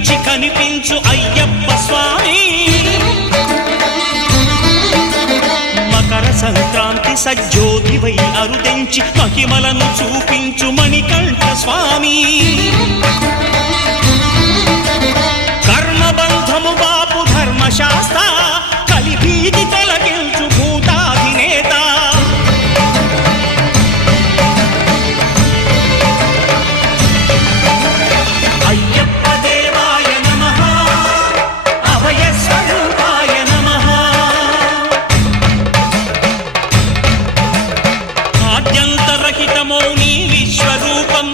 కనిపించి కనిపించు అయ్యప్ప స్వామి. మకర సంక్రాంతి సజ్జోతివై అరుదెంచి మహిమలను చూపించు మణికంఠ స్వామి. కర్మబంధము బాపు ధర్మశాస్త్ర కలిభీతి తొలగించు భూతాధినేత. అయ్యప్ప దేవాయ నమః, అభయ స్వరూపాయ నమః. ఆద్యంతరహితమౌ నీ విశ్వరూపం